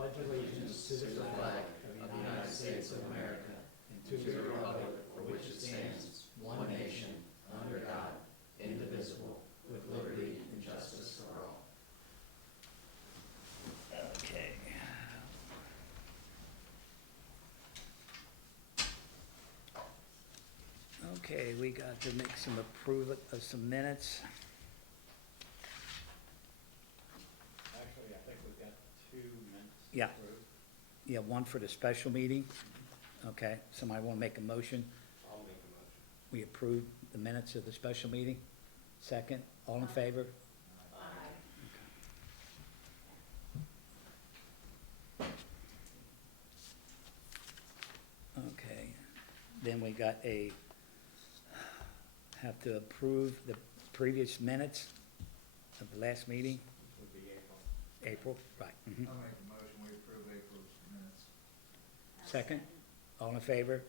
pledge allegiance to the flag of the United States of America and to the republic for which it stands, one nation, under God, indivisible, with liberty and justice for all. Okay. Okay, we got to make some approval of some minutes. Actually, I think we've got 2 minutes. Yeah. Approved. Yeah, one for the special meeting. Okay, somebody want to make a motion? I'll make a motion. We approve the minutes of the special meeting. Second, all in favor? Okay, then we got have to approve the previous minutes of the last meeting, Would be April. April, right. Mhm. I'll make a motion, we approve April's minutes. Second, all in favor?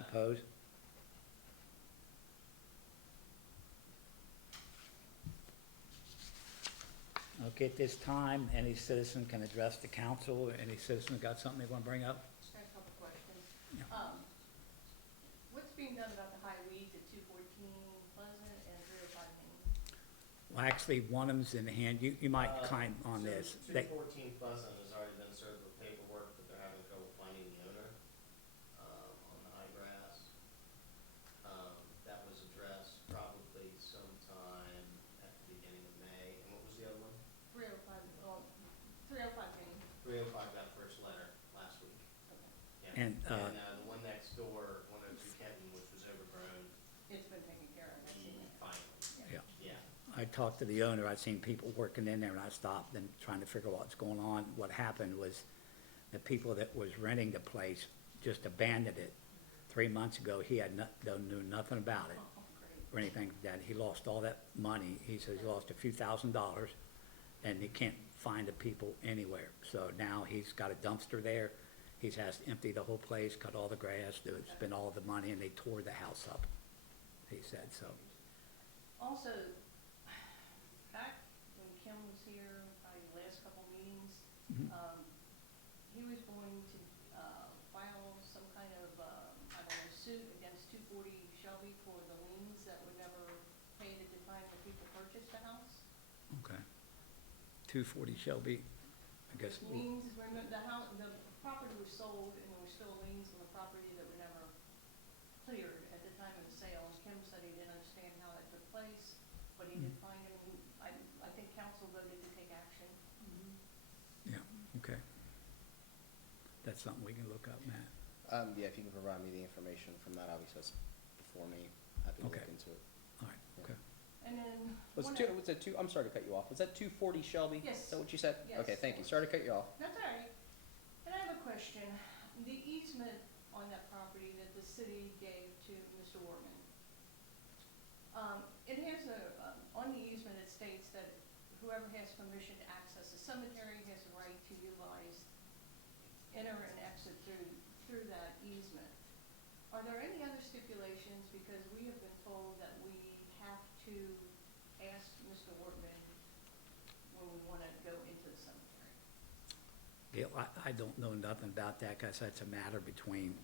Opposed? Okay, at this time, any citizen can address the council. Any citizen got something they want to bring up? Just got a couple questions. Yeah. What's being done about the high weeds at 214 Pleasant and 305 Main? Well, actually, one of them's in hand. You might climb on this. They- 214 Pleasant has already been served with paperwork, but they're having trouble finding the owner on the high grass. That was addressed probably sometime at the beginning of May. And what was the other one? 305, well, 305 Main. 305 got first letter last week. Okay. Yeah. And, the one next door, 102 Kenton, which was overgrown, It's been taken care of. I've seen it. finally. Yeah. Yeah. I talked to the owner. I've seen people working in there, and I stopped and trying to figure out what's going on. What happened was the people that was renting the place just abandoned it. 3 months ago, he had knew nothing about it Oh, great. or anything like that. He lost all that money. He says he lost a few $1,000s, and he can't find the people anywhere. So now he's got a dumpster there. He has to empty the whole place, cut all the grass, spend all the money, and they tore the house up, he said, so. Also, back when Kim was here, probably the last couple meetings, Mhm. he was going to file some kind of, I don't know, suit against 240 Shelby for the liens that were never paid at the time that people purchased the house. Okay. 240 Shelby, I guess. Liens, remember, the property was sold and there were still liens on the property that were never cleared at the time of the sale. And Kim said he didn't understand how that took place, but he did find him. I think council voted to take action. Yeah, okay. That's something we can look up, Matt. Yeah, if you can provide me the information from that, obviously that's before me, happy to Okay. look into it. All right, okay. And then. Was it two, I'm sorry to cut you off, was that 240 Shelby? Yes. Is that what you said? Yes. Okay, thank you, sorry to cut you off. That's all right. And I have a question. The easement on that property that the city gave to Mr. Wortman, it has on the easement it states that whoever has permission to access the cemetery has the right to utilize, enter and exit through that easement. Are there any other stipulations? Because we have been told that we have to ask Mr. Wortman when we want to go into the cemetery. Yeah, I don't know nothing about that, because that's a matter between,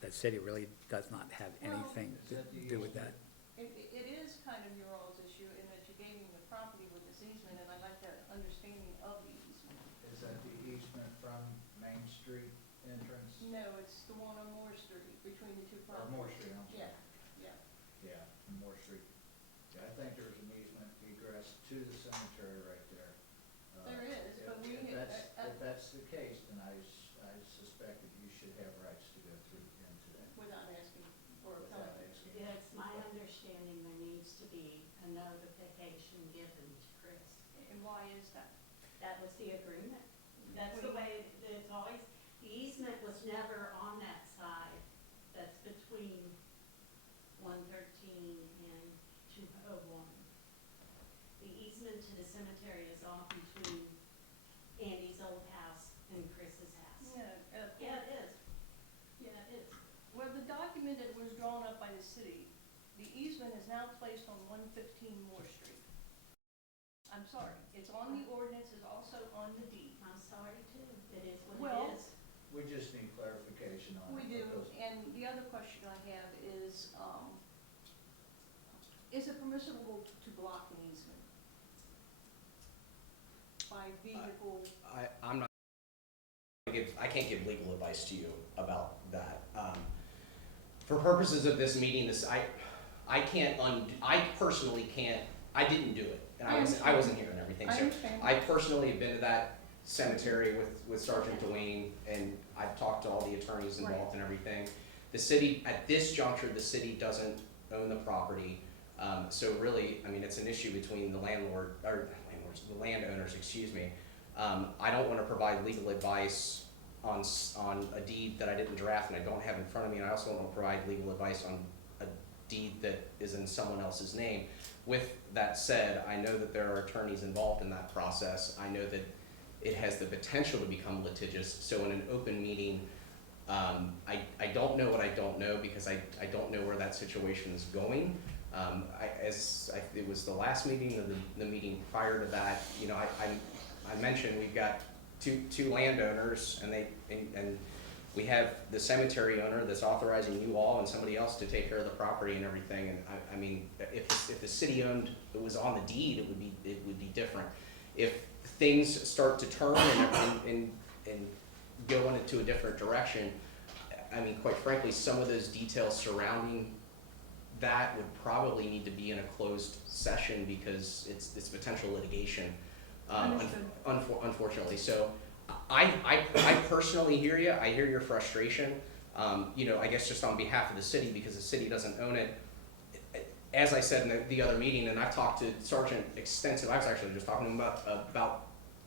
the city really does not have Well, anything Is to that the do with that. It is kind of your all's issue in that you gave him the property with this easement, and I like the understanding of the easement. Is that the easement from Main Street entrance? No, it's the one on Moore Street, between the two Or properties. Moore Street, I'm sorry. Yeah, yeah. Yeah, from Moore Street. Yeah, I think there's an easement egress to the cemetery right there. There is, but we. If that's the case, then I suspect that you should have rights to go through into that. Without asking for a Without permit. asking. It's my understanding there needs to be a notification given to Chris. And why is that? That was the agreement. That's the way it's always, the easement was never on that side. That's between 113 and 201. The easement to the cemetery is off between Andy's old house and Chris's house. Yeah, it is. Yeah, it is. Well, the document that was drawn up by the city, the easement is now placed on 115 Moore Street. I'm sorry, it's on the ordinance, it's also on the deed. I'm sorry too, it is what Well, it is. We just need clarification on We it. do, because- and the other question I have is it permissible to block an easement by vehicle? I'm not, I can't give legal advice to you about that. For purposes of this meeting, I can't I personally can't, I didn't do it. And I wasn't here and everything. I So understand. I personally have been to that cemetery with Sergeant Dwayne, and I've talked to all the attorneys involved and everything. The city, at this juncture, the city doesn't own the property. So really, I mean, it's an issue between the the landowners, excuse me. I don't wanna provide legal advice on a deed that I didn't draft and I don't have in front of me, and I also don't wanna provide legal advice on a deed that is in someone else's name. With that said, I know that there are attorneys involved in that process. I know that it has the potential to become litigious, so in an open meeting, I don't know what I don't know because I don't know where that situation is going. It was the last meeting or the meeting prior to that, you know, I mentioned we've got two landowners and we have the cemetery owner that's authorizing you all and somebody else to take care of the property and everything. And I mean, if the city owned, it was on the deed, it would be different. If things start to turn and go into a different direction, I mean, quite frankly, some of those details surrounding that would probably need to be in a closed session because it's potential litigation, Understood. unfortunately. So I personally hear you. I hear your frustration. You know, I guess just on behalf of the city, because the city doesn't own it. As I said in the other meeting, and I've talked to Sergeant extensive, I was actually just talking to him about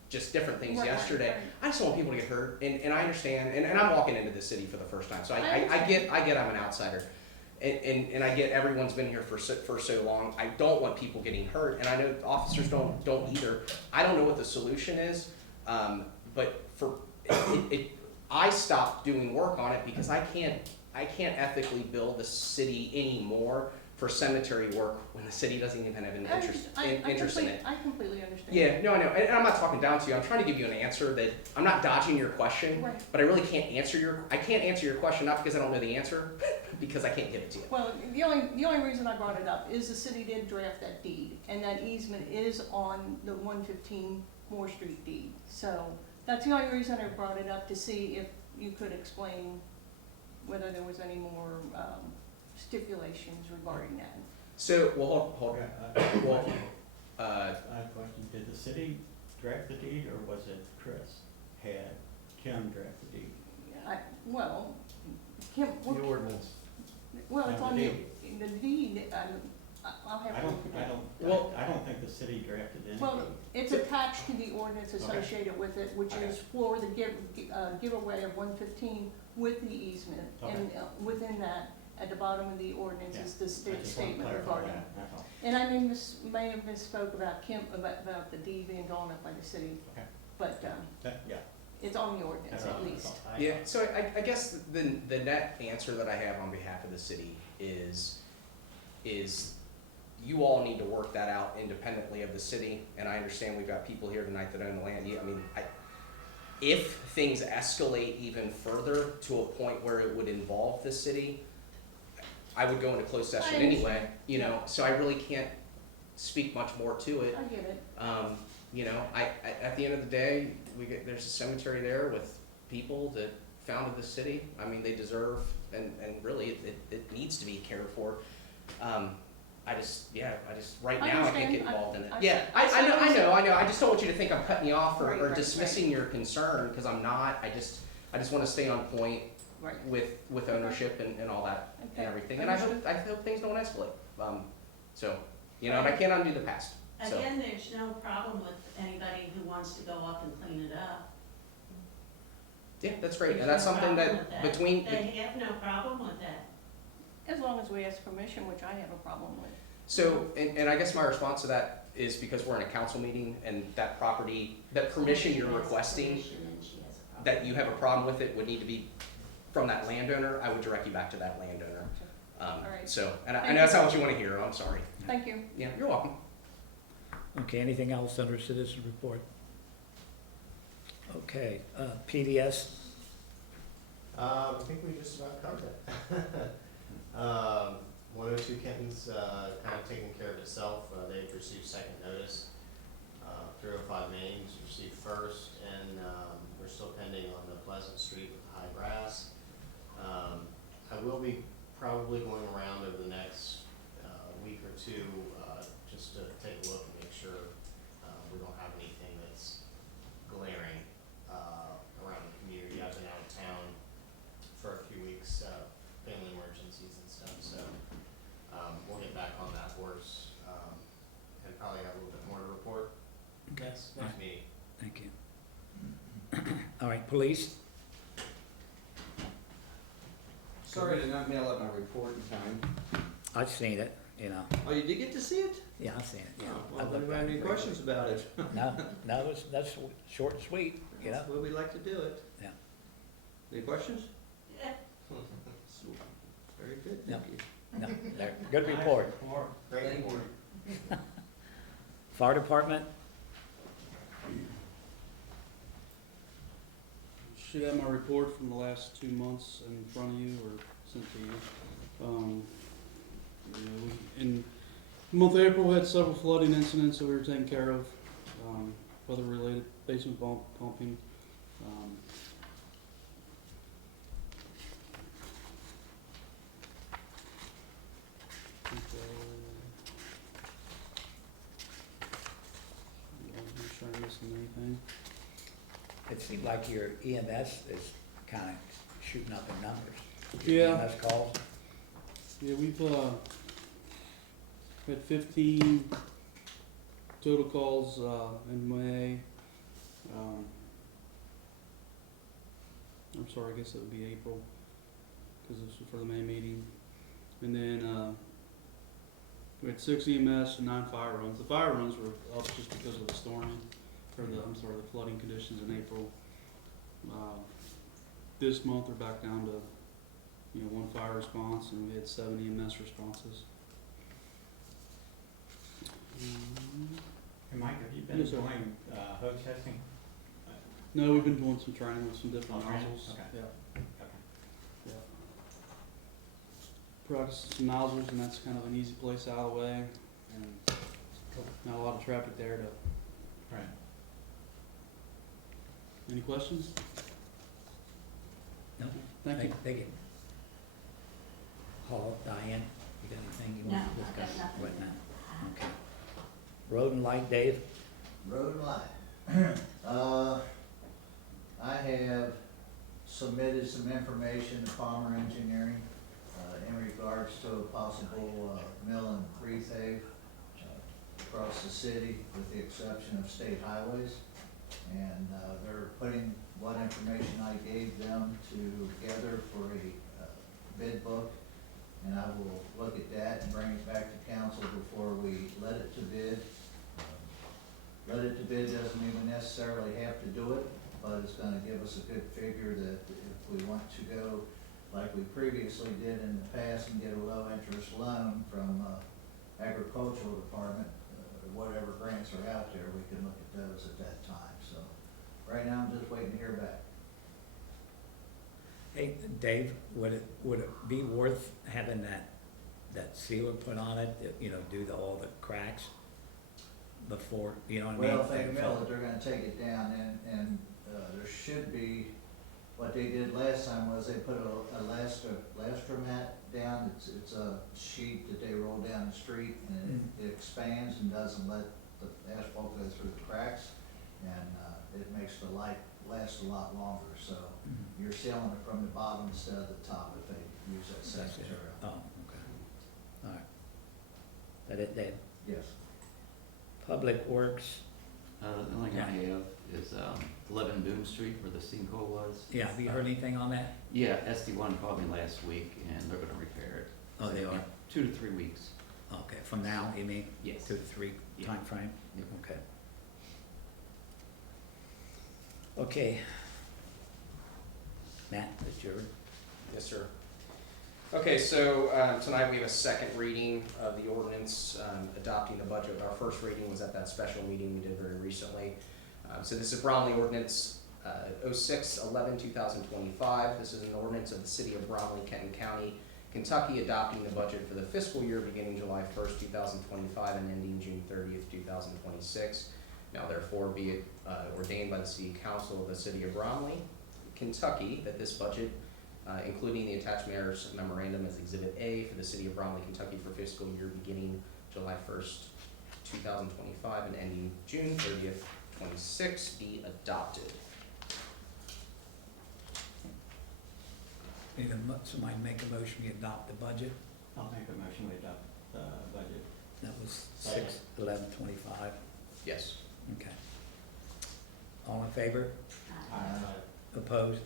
just different things Right, yesterday. right. I just don't want people to get hurt, and I understand, and I'm walking into the city for the first time, so I understand. get I'm an outsider. And I get everyone's been here for so long. I don't want people getting hurt, and I know officers don't either. I don't know what the solution is, but I stopped doing work on it because I can't ethically bill the city anymore for cemetery work when the city doesn't even have an interest in it. I completely understand. Yeah, no, I know, and I'm not talking down to you. I'm trying to give you an answer that I'm not dodging your question, Right. but I really can't answer your question, not because I don't know the answer, because I can't give it to you. Well, the only reason I brought it up is the city did draft that deed, and that easement is on the 115 Moore Street deed. So that's the only reason I brought it up, to see if you could explain whether there was any more stipulations regarding that. So, well, hold Okay, on. Well, I have a question. Did the city draft the deed, or was it Chris had Kim draft the deed? Well, Kim, ordinance. well, it's No, on the the deed, I'll have I to. Well- don't think the city drafted any Well, deed. it's attached to the ordinance Okay. associated with it, which Okay. is for the giveaway of 115 with the easement. And within that, at the bottom of the ordinance is the I just want to statement clarify regarding. that, that's all. And I may have misspoke about about the deed being drawn up by the city, Okay. but Yeah. it's on the ordinance that's at all, least. that's all. yeah, so I guess the net answer that I have on behalf of the city is you all need to work that out independently of the city, and I understand we've got people here tonight that own the land. I mean, if things escalate even further to a point where it would involve the city, I would go into closed session I anyway, understand. you know, so I really can't speak much more to it. I get it. You know, at the end of the day, there's a cemetery there with people that founded the city. I mean, they deserve, and really, it needs to be cared for. Right I now, I can't understand. get involved in it. I- Yeah, I I know. I just don't want you to think I'm cutting you off Right, or right, dismissing your concern, because I'm not. I just want to stay on point Right. with ownership and all that and Okay. everything. And I Understood. hope things don't escalate. So, you know, and I can't undo the past. So. Again, there's no problem with anybody who wants to go up and clean it up. Yeah, that's great, and There's that's no something problem that with between, They have no problem with that. As long as we ask permission, which I have a problem with. so, and I guess my response to that is because we're in a council meeting and that property, that permission She you're has requesting, permission and she has a problem. that you have a problem with it would need to be from that landowner, I would direct you back to that landowner. All right. So, and I Thank know that's you. not what you wanna hear, I'm sorry. Thank you. Yeah, you're welcome. Okay, anything else under citizen report? Okay. Okay, PDS, I think we just about covered it. 102 Kenton's kind of taking care of itself. They've received second notice. 305 Main's received first, and we're still pending on the Pleasant Street with the high grass. I will be probably going around over the next week or two just to take a look and make sure we don't have anything that's glaring around the community. I've been out of town for a few weeks, family emergencies and stuff, so we'll get back on that horse and probably have a little bit more to report. Okay. Next meeting. thank you. All right, police, Sorry to not mail out my report in time. I've seen it, you know, Oh, you did get to see it? yeah, I've seen it, yeah. Oh, I well, looked anybody at have any it. questions about it? No, that's short and sweet, you know, That's the way we like to do it. yeah. Any questions? Yeah. Very good, No. thank you. No, there, good report. Great Thank report. you. Fire department, Should have my report from the last 2 months in front of you or sent to you. In the month of April, we had several flooding incidents that we were taking care of, weather-related, basement pumping. I think, I'm not sure I'm missing anything. it seemed like your EMS is kind of shooting up in numbers. Yeah. EMS calls, Yeah, we've had 15 total calls in May. I'm sorry, I guess it would be April, because this was for the May meeting. And then we had 6 EMS and 9 fire runs. The fire runs were up just because of the storming, or the flooding conditions in April. This month we're back down to 1 fire response, and we had 7 EMS responses. Hey, Mike, have you been Yes, sir. doing hose testing? No, we've been doing some training with some different Oh, training? nozzles. Okay. Yeah, Okay. yeah. Practice some nozzles, and that's kind of an easy place out of the way, and not a lot of traffic there to. Right. Any questions? no? Thank you. Thank you. Hall, Diane, you got anything you No, want to I've got discuss? nothing. What now? Okay. Road and light, Dave? Road and light. I have submitted some information to Palmer Engineering, in regards to a possible, mill and repave, across the city, with the exception of state highways. And, they're putting what information I gave them together for a, bid book. And I will look at that and bring it back to council before we let it to bid. Let it to bid doesn't even necessarily have to do it, but it's gonna give us a good figure that if we want to go like we previously did in the past and get a low interest loan from, agricultural department, whatever grants are out there, we can look at those at that time, so. Right now, I'm just waiting to hear back. Hey, Dave, would it be worth having that sealer put on it, due to all the cracks before, you know what I mean? Well, if they mill it, they're gonna take it down, and there should be, what they did last time was they put a elastomat down, it's a sheet that they roll down the street, and it expands and doesn't let the asphalt go through the cracks, and it makes the light last a lot longer, so you're sealing it from the bottom instead of the top if they use that That's same it. material. Oh, okay. All right. That it, Dave? Yes. Public Works, The only thing I have is 11 Boone Street where the sinkhole was. yeah, have you heard anything on that? Yeah, SD1 called me last week and they're gonna repair it. Oh, they are? 2 to 3 weeks. Okay, from now, you mean? Yes. 2 to 3 Yeah. timeframe? Yep. Okay. Okay. Matt, that's yours. Yes, sir. Okay, so tonight we have a second reading of the ordinance adopting the budget. Our first reading was at that special meeting we did very recently. So this is Bromley ordinance 06/11/2025. This is an ordinance of the City of Bromley, Kenton County, Kentucky, adopting the budget for the fiscal year beginning July 1st, 2025 and ending June 30th, 2026. Now therefore be it ordained by the City Council of the City of Bromley, Kentucky, that this budget, including the attached mayor's memorandum as Exhibit A for the City of Bromley, Kentucky for fiscal year beginning July 1st, 2025 and ending June 30th, 26 be adopted. Somebody make a motion, we adopt the budget. I'll make a motion to adopt the budget. That was Second. 6/11/25. Yes. Okay. All in favor? Aye. Opposed?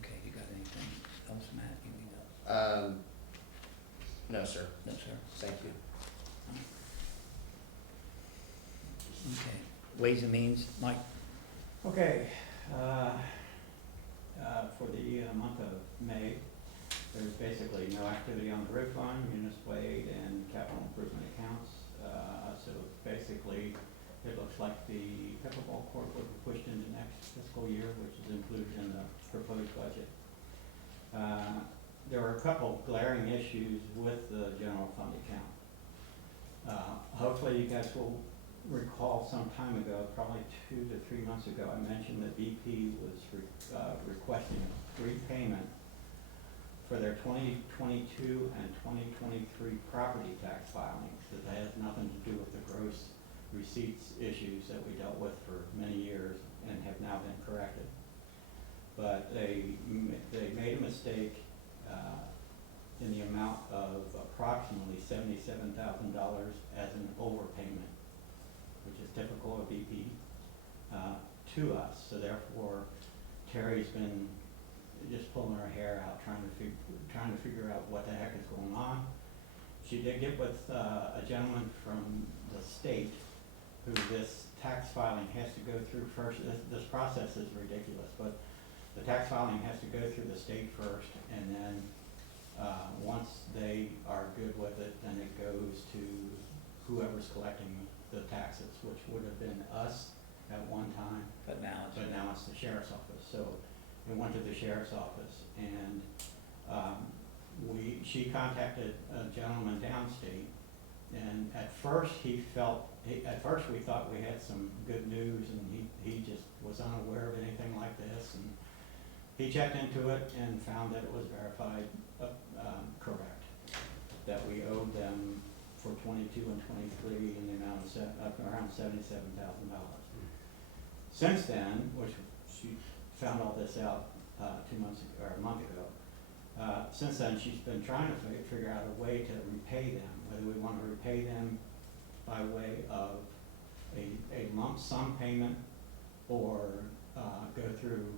Okay, you got anything else, Matt, you need to? No, sir. No, sir. Thank you. Okay. Ways and Means, Mike? Okay, for the month of May, there's basically no activity on the road fund, municipal aid, and capital improvement accounts. So basically, it looks like the pickleball court will be pushed into next fiscal year, which is included in the proposed budget. There are a couple glaring issues with the general fund account. Hopefully you guys will recall some time ago, probably 2 to 3 months ago, I mentioned that BP was requesting a repayment for their 2022 and 2023 property tax filings. That has nothing to do with the gross receipts issues that we dealt with for many years and have now been corrected. But they made a mistake in the amount of approximately $77,000 as an overpayment, which is typical of BP, to us. So therefore, Terry's been just pulling her hair out, trying to figure out what the heck is going on. She did get with a gentleman from the state who this tax filing has to go through first. This process is ridiculous, but the tax filing has to go through the state first, and then once they are good with it, then it goes to whoever's collecting the taxes, which would have been us at one time, But now it's the sheriff's office. So it went to the sheriff's office, and she contacted a gentleman downstate, and at first we thought we had some good news, and he just was unaware of anything like this, and he checked into it and found that it was verified correct, that we owed them for 22 and 23 in the amount of around $77,000. Since then, which she found all this out 2 months ago, or a month ago, since then she's been trying to figure out a way to repay them, whether we want to repay them by way of a lump sum payment or go through,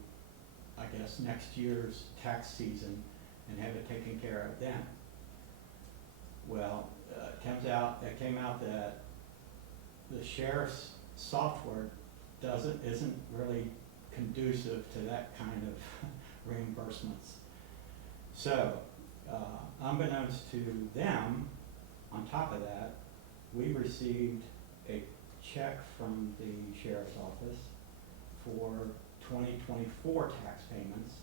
I guess, next year's tax season and have it taken care of then. Well, it came out that the sheriff's software isn't really conducive to that kind of reimbursements. So, unbeknownst to them, on top of that, we received a check from the sheriff's office for 2024 tax payments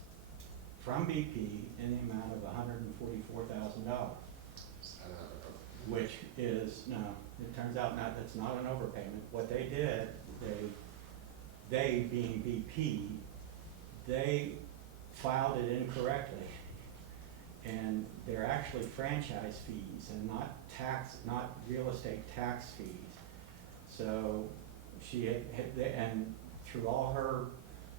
from BP in the amount of $144,000. Which is, no, it turns out that's not an overpayment. What they did, they being BP, they filed it incorrectly. And they're actually franchise fees and not real estate tax fees. So she and through all her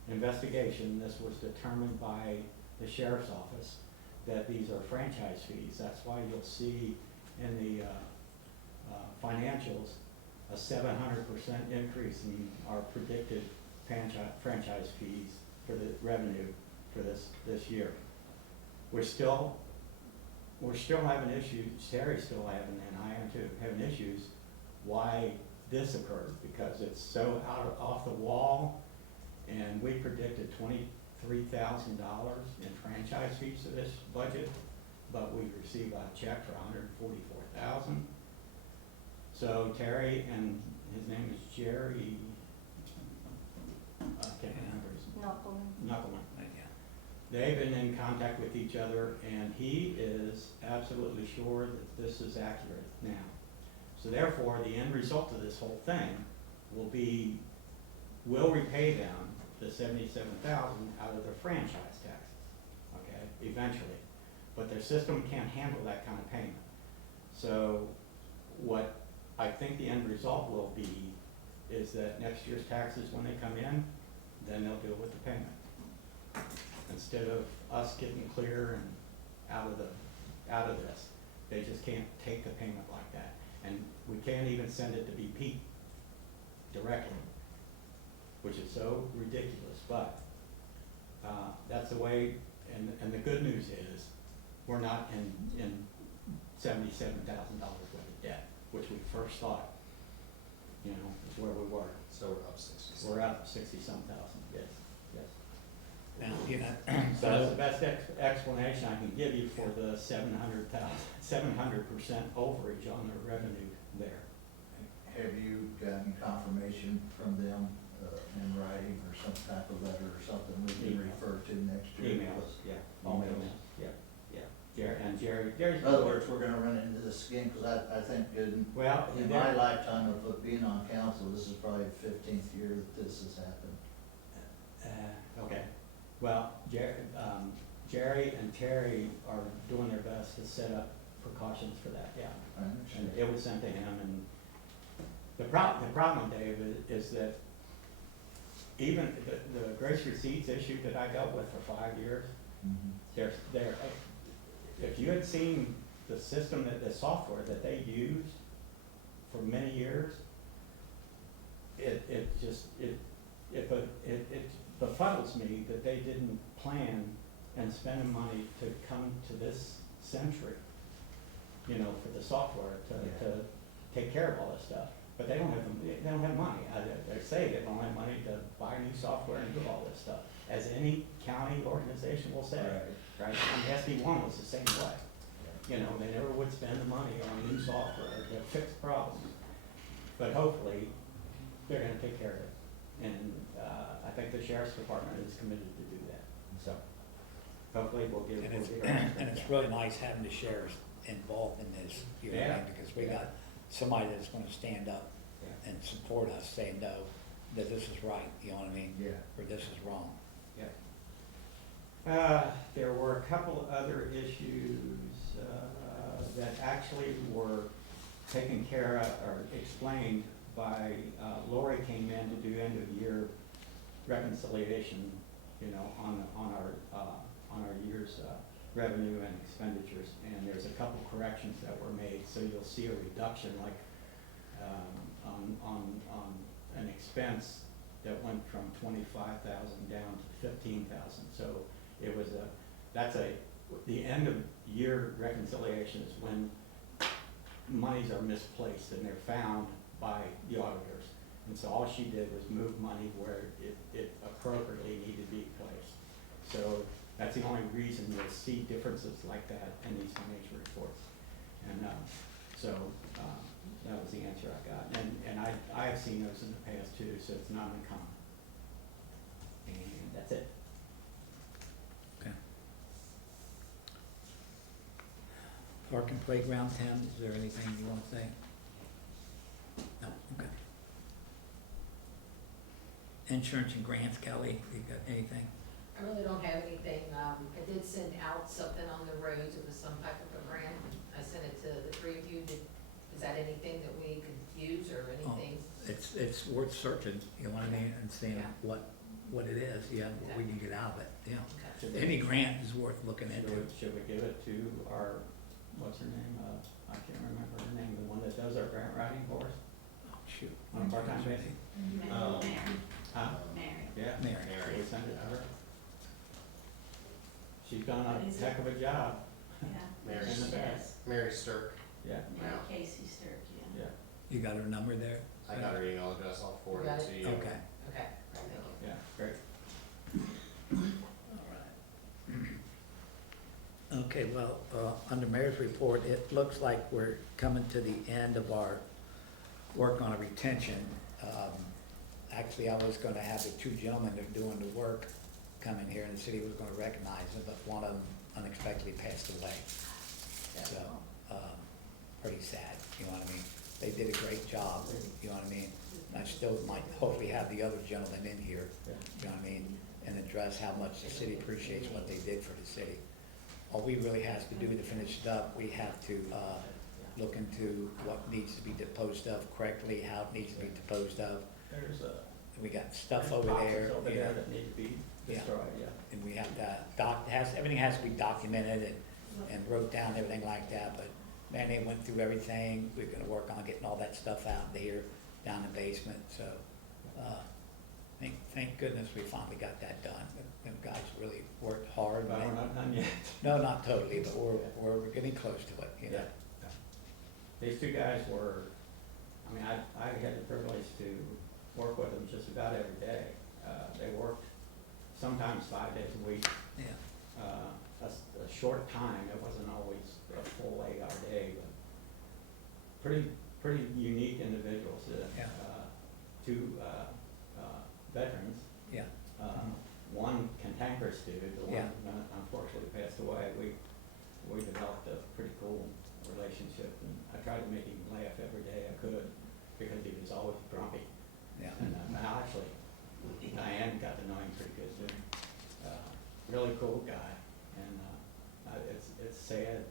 investigation, this was determined by the sheriff's office that these are franchise fees. That's why you'll see in the financials a 700% increase in our predicted franchise fees for the revenue for this year. We're still having issues. Terry's still having, and I am too, having issues why this occurred, because it's so off the wall, and we predicted $3,000 in franchise fees to this budget, but we receive a check for $144,000. So Terry, and his name is Jerry, I can't remember his Knuckleman. Yeah. They've been in contact with each other, and he is absolutely sure that this is accurate now. So therefore, the end result of this whole thing will be, we'll repay them the $77,000 out of their franchise taxes, okay, eventually. But their system can't handle that kind of payment. So what I think the end result will be is that next year's taxes, when they come in, then they'll deal with the payment. Instead of us getting clear and out of this, they just can't take the payment like that. And we can't even send it to BP directly, which is so ridiculous, but that's the way, and the good news is, we're not in $77,000 worth of debt, which we first thought, is where we were. So we're up 60. We're up 60-some thousand, yes, yes. Now, So that's the best explanation I can give you for the 700% overage on the revenue there. Have you gotten confirmation from them in writing or some type of letter or something we can Email. refer to next year? Emails, yeah, all Emails. emails, yeah. Gary's. In other words, we're gonna run into this again, because I think Well, in my lifetime of being on council, this is probably the 15th year that this has happened. Okay, well, Jerry and Terry are doing their best to set up precautions for that, yeah. I And understand. it was sent to him, and the problem, Dave, is that even the grace receipts issue that I dealt with for 5 years, they're, if you had seen the system, the software that they used for many years, it befuddles me that they didn't plan and spend money to come to this century, for the software to take care of all this stuff. But they don't have money. They say they don't have money to buy new software and do all this stuff, as any county organization will say, right? And SB1 was the same way. They never would spend the money on new software to fix problems. But hopefully, they're gonna take care of it. And I think the sheriff's department is committed to do that. So hopefully we'll get And it. and it's really nice having the sheriffs involved in this, Yeah. because we got somebody that's gonna stand up Yeah. and support us, saying, no, that this is right, you know what I mean? Yeah. Or this is wrong. There were a couple other issues that actually were taken care of or explained by, Lori came in to do end of year reconciliation, on our year's revenue and expenditures. And there's a couple corrections that were made, so you'll see a reduction, like on an expense that went from 25,000 down to 15,000. So it was the end of year reconciliation is when monies are misplaced and they're found by the auditors. And so all she did was move money where it appropriately needed to be placed. So that's the only reason you'll see differences like that in these financial reports. And that was the answer I got. And I have seen those in the past too, so it's not uncommon. And that's it. Okay. Park and playground, Tim, is there anything you wanna say? No, okay. Insurance and grants, Kelly, you got anything? I really don't have anything. I did send out something on the roads. It was some type of a grant. I sent it to the three of you. Is that anything that we could use or anything? It's worth searching, you know what I mean, and seeing Yeah. what it is, what we can get out of it, Should Any we- grant is worth looking into. Should we give it to our, what's her name? I can't remember her name, the one that does our grant writing for us Oh, shoot. on a part-time basis. Mary. Huh? Mary. Yeah. Mary. Should we send it to her? She's done a Is it- heck of a job. Yeah. Mary. In the past. Mary Stirk, Yeah, Mary Casey Sturk, yeah. yeah, You got her number there? I got her email address, I'll forward Got it it? to you. Okay. Okay, thank you. yeah, great. Okay, well, under mayor's report, it looks like we're coming to the end of our work on a retention. Actually, I was gonna have the two gentlemen that are doing the work come in here, and the city was gonna recognize them, but one of them unexpectedly passed away. So, pretty sad, you know what I mean? They did a great job, you know what I mean? And I still might hopefully have the other gentleman in here, you know what I mean? And address how much the city appreciates what they did for the city. All we really has to do to finish it up, we have to, look into what needs to be disposed of correctly, how it needs to be disposed of. There's We got stuff there's over boxes there, over you know, there that need to be Yeah. destroyed, yeah. and we have to everything has to be documented and wrote down, everything like that, but man, they went through everything. We're gonna work on getting all that stuff out there, down the basement, so, thank goodness we finally got that done. Them guys really worked hard. But we're not done yet. No, not totally, but we're getting close to it, you know? Yeah. These two guys were, I mean, I had the privilege to work with them just about every day. They worked sometimes 5 days a week. Yeah. A short time, it wasn't always a full 8-hour day, but pretty unique individuals. Yeah. Two veterans. Yeah. One cantankerous dude, the Yeah. one unfortunately passed away. We developed a pretty cool relationship, and I tried to make him laugh every day I could because he was always grumpy. Yeah. And actually, Diane got to know him pretty good too. Really cool guy, and it's sad.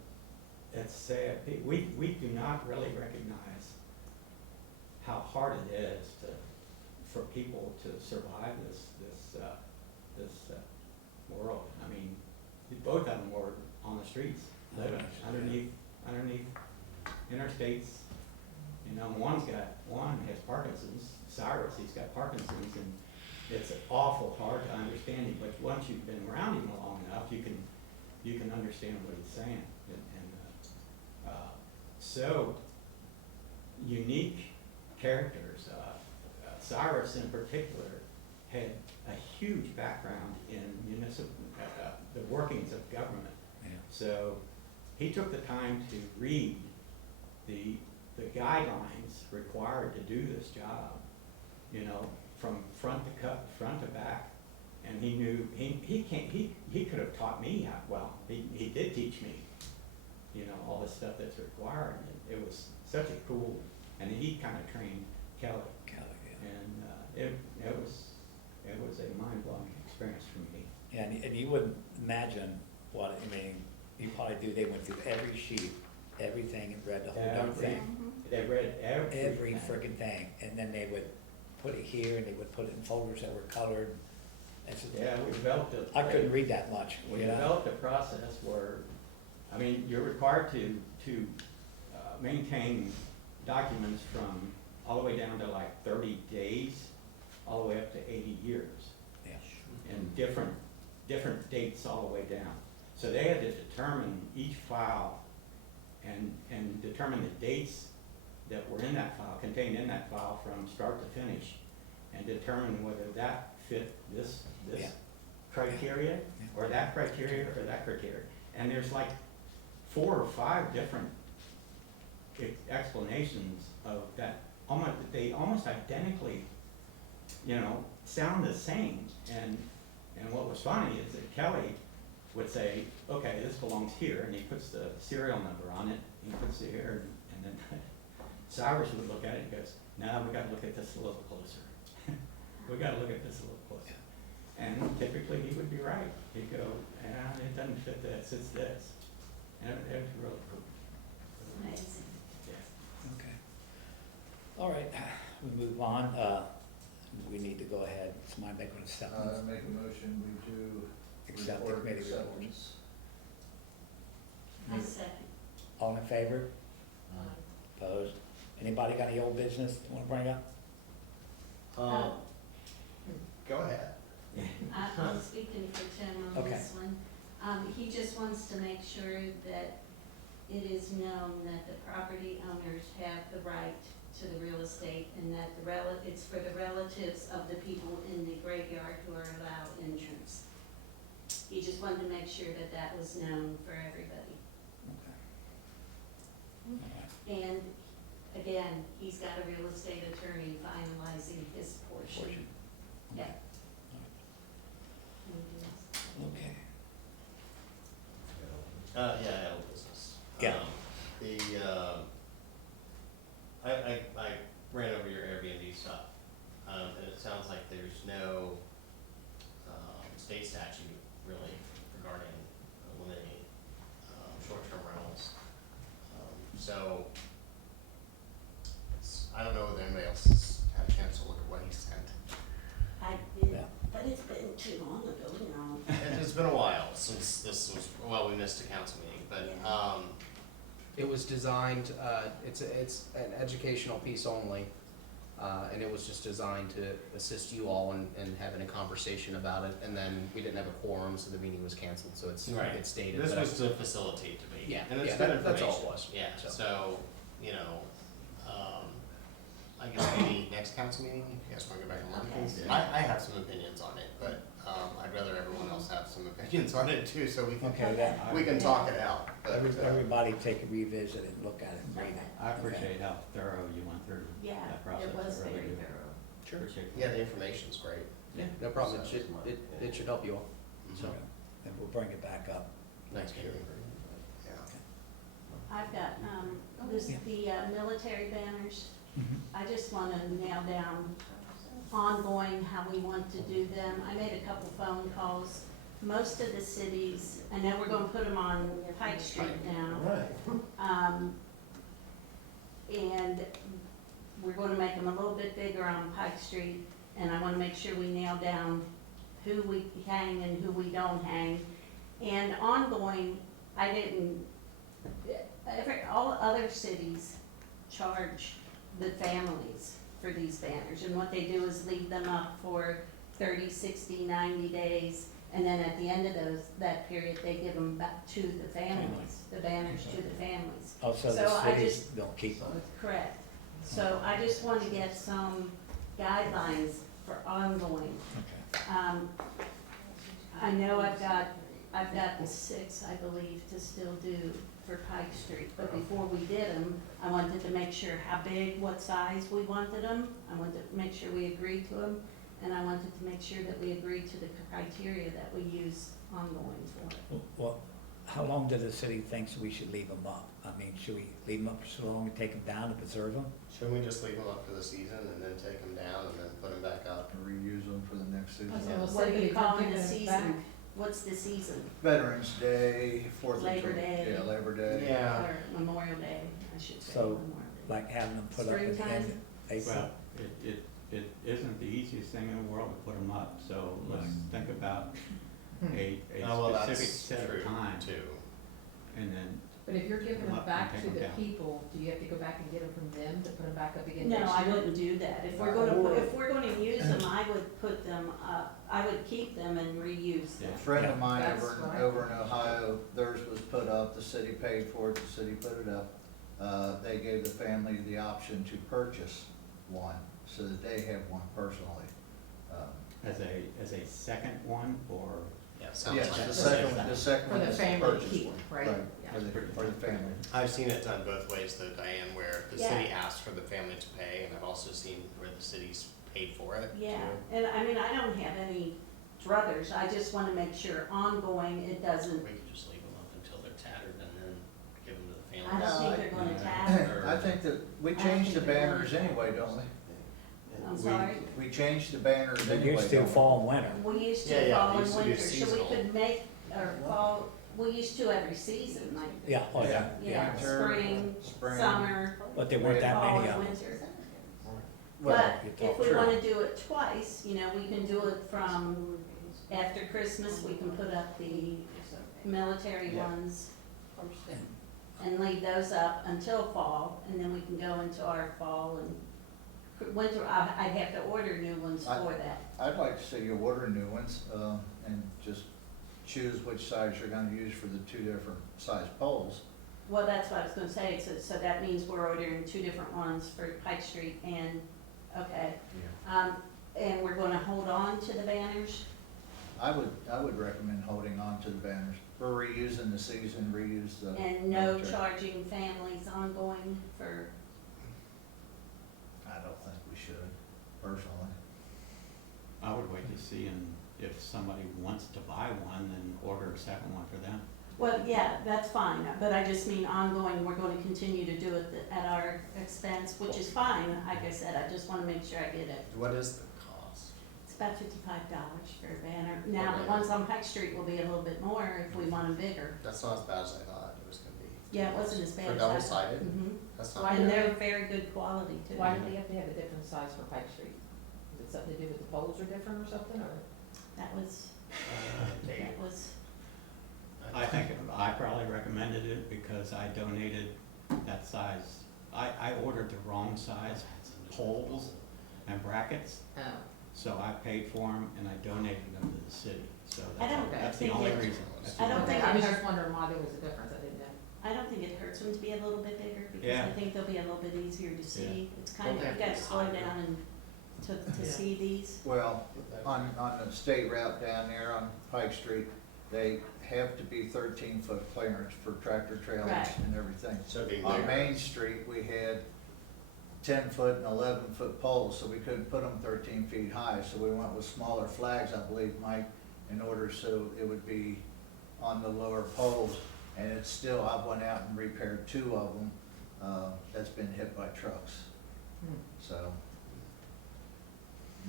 It's sad. We do not really recognize how hard it is for people to survive this world. I mean, both of them were on the streets, living underneath interstates. You know, one has Parkinson's. Cyrus, he's got Parkinson's, and it's awful hard to understand him. But once you've been around him long enough, you can understand what he's saying. So unique characters. Cyrus, in particular, had a huge background in the workings of government. Yeah. So he took the time to read the guidelines required to do this job, you know, from front to back. And he knew, he could have taught me how, well, he did teach me, you know, all the stuff that's required. And it was such a cool, and he kind of trained Kelly. Yeah. And it was a mind-blowing experience for me. Yeah, and you wouldn't imagine what, I mean, you probably do, they went through every sheet, everything, and read the whole darn thing. They read Every friggin' thing, and then they would put it here, and they would put it in folders that were colored. Yeah, we developed a. I couldn't read that much, We you know? developed a process where, I mean, you're required to maintain documents from all the way down to like 30 days, all the way up to 80 years. Yeah. And different dates all the way down. So they had to determine each file and determine the dates that were in that file, contained in that file from start to finish, and determine whether that fit this Yeah. criteria, Yeah. or that criteria, or that criteria. And there's like 4 or 5 different explanations of that. They almost identically, you know, sound the same. And what was funny is that Kelly would say, okay, this belongs here, and he puts the serial number on it, he puts it here, and then Cyrus would look at it and goes, no, we gotta look at this a little closer. We gotta look at this a little closer. And typically he would be right. He'd go, it doesn't fit this, it's this. And it was really cool. Amazing. Yeah. Okay. All right, we move on. We need to go ahead. Somebody make an acceptance. Make a motion, we do Accept the report committee reports. acceptance. I second. All in favor? Aye. Opposed? Anybody got any old business you wanna bring up? Go ahead. I'm speaking for Tim on Okay. this one. He just wants to make sure that it is known that the property owners have the right to the real estate, and that it's for the relatives of the people in the graveyard who are allowed entrance. He just wanted to make sure that that was known for everybody. And again, he's got a real estate attorney finalizing his portion. Yeah. Okay. Yeah, I have a business. Yeah. I ran over your Airbnb stuff, and it sounds like there's no, state statute really regarding limiting, short-term rentals. So, I don't know whether anybody else has had a chance to look at what he sent. I did, Yeah. but it's been too long ago now. It's been a while since this was, well, we missed a council meeting, but, Yeah. It was designed, it's an educational piece only, and it was just designed to assist you all in having a conversation about it, and then we didn't have a quorum, so the meeting was canceled, so it's dated. This but was to facilitate debate. Yeah, And it's yeah, good that's all it information. was. Yeah, So- so, you know, I guess maybe next council meeting, if you guys wanna go back and look. Okay. I have some opinions on it, but, I'd rather everyone else have some opinions on it too, so we can, Okay, that, we can talk it out. But, everybody take a revisit and look at it and read it. I appreciate how thorough you went through Yeah, that process. it was I really very do. thorough. Sure. Appreciate Yeah, that. the information's great. Yeah, no problem, So- it should help you all, so. So, and we'll bring it back up. Next year. Yeah. I've got, the military banners. I just wanna nail down ongoing how we want to do them. I made a couple phone calls. Most of the cities, I know we're gonna put them on Pike Street now. Right. And we're gonna make them a little bit bigger on Pike Street, and I wanna make sure we nail down who we hang and who we don't hang. And ongoing, I didn't, all other cities charge the families for these banners, and what they do is leave them up for 30, 60, 90 days, and then at the end of that period, they give them back to the families, the banners to the families. Also, So the I cities just- don't keep them. Correct. So I just want to get some guidelines for ongoing. Okay. I know I've got the 6, I believe, to still do for Pike Street, but before we did them, I wanted to make sure how big, what size we wanted them. I wanted to make sure we agreed to them, and I wanted to make sure that we agreed to the criteria that we use ongoing for. Well, how long do the city thinks we should leave them up? I mean, should we leave them up so long and take them down and preserve them? Shouldn't we just leave them up for the season and then take them down and then put them back up? Reuse them for the next season. What do you call in the season? What's the season? Veterans Day, Fourth of July. Labor Day. Yeah, Labor Day. Yeah. Or Memorial Day, I should say, So, Memorial Day. Like having them put up at the end Springtime? of April? Well, it isn't the easiest thing in the world to put them up, so let's think about a Oh, well, specific that's set true of time, too. and then But if you're giving Come them up back and to take the them down. people, do you have to go back and get them from them to put them back up again No, next I year? wouldn't do that. If we're gonna use them, I would put them up, I would keep them and reuse them. A friend of mine That's over, right. over in Ohio, theirs was put up, the city paid for it, the city put it up. They gave the family the option to purchase one, so that they have one personally. as a second one, or Yeah, sounds Yes, like the the second, same. the second For one the is the family to purchase keep, one. right? Yeah. For the family. I've seen it done both ways though, Diane, where the Yeah. city asks for the family to pay, and I've also seen where the city's paid for it. Yeah, too. and I mean, I don't have any druthers. I just wanna make sure ongoing, it doesn't, We could just leave them up until they're tattered and then give them to the I families. don't think they're gonna Yeah. tap. I think that, we I don't changed the think they're banners going to. anyway, don't we? I'm sorry. We changed the banners They anyway. used to don't we? fall and winter. We used Yeah, to yeah, fall they and used to do winter, so we seasonal. could make, or fall, we used to every season, like, Yeah, oh yeah, yeah, Winter, spring, spring. summer, but there weren't that fall many and of them. winter. Well, But you if talk we true. wanna do it twice, you know, we can do it from after Christmas, we can put up the military Yeah. ones and leave those up until fall, and then we can go into our fall and winter. I'd have to order new ones for that. I'd like to see you order new ones, and just choose which size you're gonna use for the two different size poles. Well, that's what I was gonna say, so that means we're ordering 2 different ones for Pike Street and, okay. And we're gonna hold on to the banners? I would recommend holding on to the banners. We're reusing the season, reuse the. And no military. charging families ongoing for, I don't think we should, personally. I would wait to see, and if somebody wants to buy one, then order a second one for them. well, yeah, that's fine, but I just mean ongoing, we're gonna continue to do it at our expense, which is fine, like I said, I just wanna make sure I get it. What is the cost? It's about $55 for a banner. Now, the Okay. ones on Pike Street will be a little bit more if we want them bigger. That's not as bad as I thought it was gonna be. Yeah, it wasn't as bad For as I thought. double-sided? Mhm. That's Why not And bad. they're very good quality too. Why do they have to have a different size for Pike Street? Is it something to do with the poles are different or something, or? That was, They, that was, I think I probably recommended it because I donated that size. I ordered the wrong size poles and brackets, Oh, so I paid for them and I donated them to the city. So I don't that's the think only it- reason. That's the I don't only think okay, I was it just hurt- wondering why there was a difference, I didn't know. I don't think it hurts them to be a little bit bigger because Yeah. I think they'll be a little bit easier to see. It's kind of, Don't you they have gotta to be slow higher? down and to Yeah. see these. Well, on the state route down there on Pike Street, they have to be 13-foot clearance for tractor trailers Right. and everything. So being On bigger. Main Street, we had 10-foot and 11-foot poles, so we couldn't put them 13 feet high, so we went with smaller flags, I believe, Mike, in order so it would be on the lower poles. And it's still, I've went out and repaired 2 of them, that's been hit by trucks, Hmm. so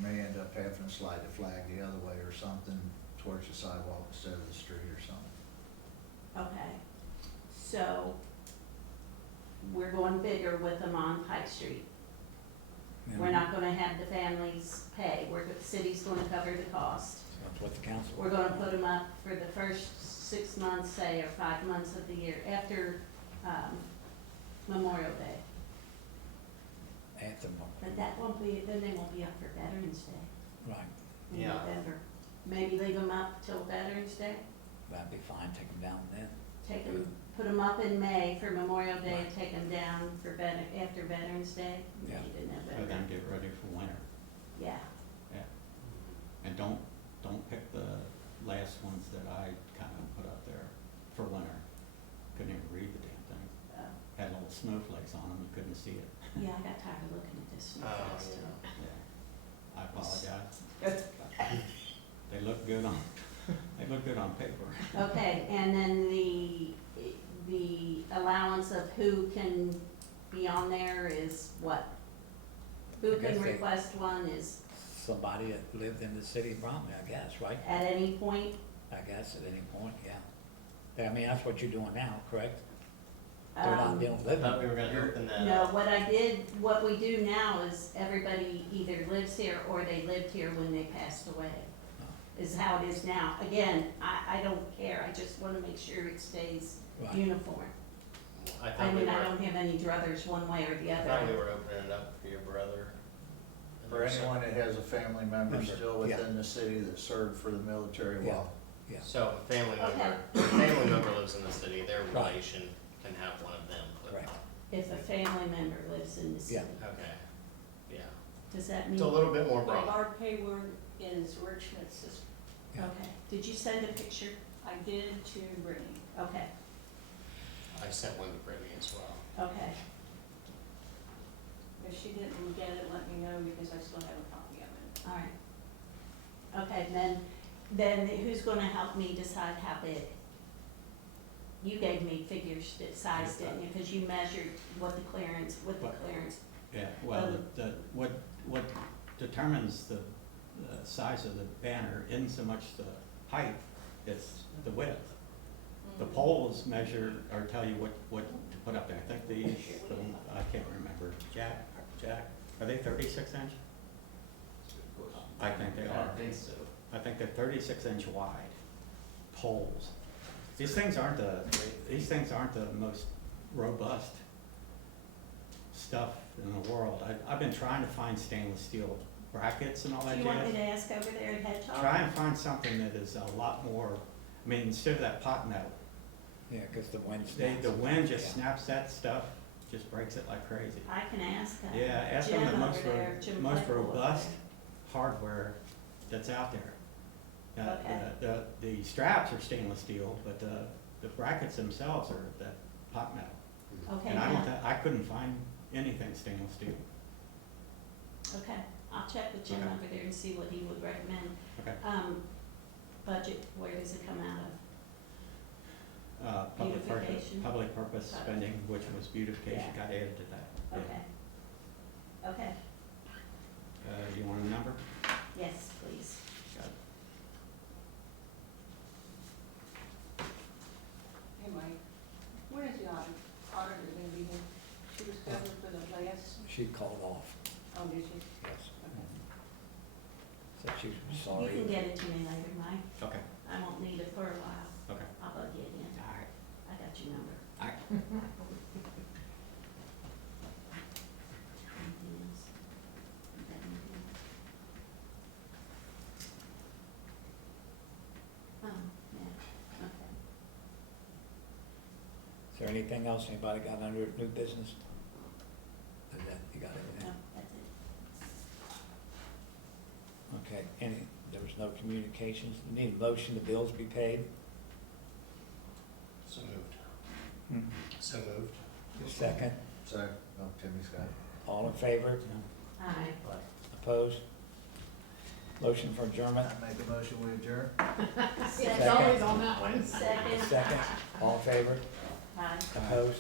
may end up having to slide the flag the other way or something towards the sidewalk instead of the street or something. Okay, so we're going bigger with them on Pike Street. We're not gonna have the families pay, the city's gonna cover the cost. That's what the council. We're gonna put them up for the first 6 months, say, or 5 months of the year, after, Memorial Day. After, But that won't be, then they won't be up for Veterans Day right, in Yeah. November. Maybe leave them up till Veterans Day, that'd be fine, take them down then. take them, put them up in May for Memorial Day, Right. take them down for after Veterans Day, Yeah. May to And November. then get ready for winter. Yeah, And don't pick the last ones that I kind of put up there for winter. Couldn't even read the damn thing. Had little snowflakes on them, you couldn't see it. yeah, I got tired of looking at this snowflakes too. Yeah. I apologize. They look good on, they look good on paper. Okay, and then the allowance of who can be on there is what? Who I guess can they- request one is Somebody that lived in the city of Bromley, I guess, right? at any point? I guess at any point, yeah. I mean, that's what you're doing now, correct? They're not being I living. thought we were gonna open that No, up. what we do now is everybody either lives here or they lived here when they passed away, is how it is now. Again, I don't care, I just wanna make sure it stays Right. uniform. I I thought we mean, I were, don't have any druthers one way or the I thought we other. were opening it up for your brother. For anyone that has a family member Member, still yeah. within the city that served for the military Yeah. well. Yeah, So if a family Okay. member, if a family member lives in the city, their Right. relation can have one of them put Right. on. If a family member lives in the city, Yeah. Okay, yeah. does that mean? It's a little bit more Like broad. our payroll is Richmond's sister. Yeah. Okay, did you send a picture? I did to Brittany. Okay, I sent one to Brittany as well. okay. If she didn't get it, let me know because I still have a copy of it. All right. Okay, then who's gonna help me decide how big? You gave me figures, that size, didn't you? Because you measured what the clearance, Yeah, well, what determines the size of the banner isn't so much the height, it's the width. The poles measure, or tell you what to put up there. I think I can't remember, Jack, are they 36 inch? I think they are. I think so. I think they're 36 inch wide poles. These things aren't the most robust stuff in the world. I've been trying to find stainless steel brackets and all Do that you want me jazz. to ask over there at Head Talk? Try and find something that is a lot more, I mean, instead of that pot metal, yeah, because the wind the snaps. wind just Yeah. snaps that stuff, just breaks it like crazy. I can ask Yeah, ask them Jim the over there, Jim most Claypool over robust there. hardware that's out there. Okay. The straps are stainless steel, but the brackets themselves are that pot metal. Okay, And now, I couldn't find anything stainless steel. okay, I'll check with Jim Okay. over there and see what he would recommend. Okay. Budget, where does it come out of? Beautification? Public purpose spending, which was beautification, Yeah. got added to that. Yeah. Okay. Okay, Do you want a number? yes, please. Got it. Hey, Mike, when is the auditor gonna be here? She was scheduled for the last, She called off, oh, did she? yes. Okay. Said she was You sorry. can get it to me later, Mike. Okay, I won't need it for a while. okay. I'll bug you again. All right. I got your number. All right. Anything else? You got anything? Oh, yeah, okay. Is there anything else anybody got under new business? Is that, you got everything? No, that's it. Okay, there was no communications, you need a motion, the bills be paid? So moved. Hmm. So moved. Second, Sorry, oh, Timmy's got it. all in favor? Aye. Opposed? Motion for adjournment? I make a motion, we adjourn? Yeah, it's always on that one. Second. Second, all in favor? Aye. Opposed?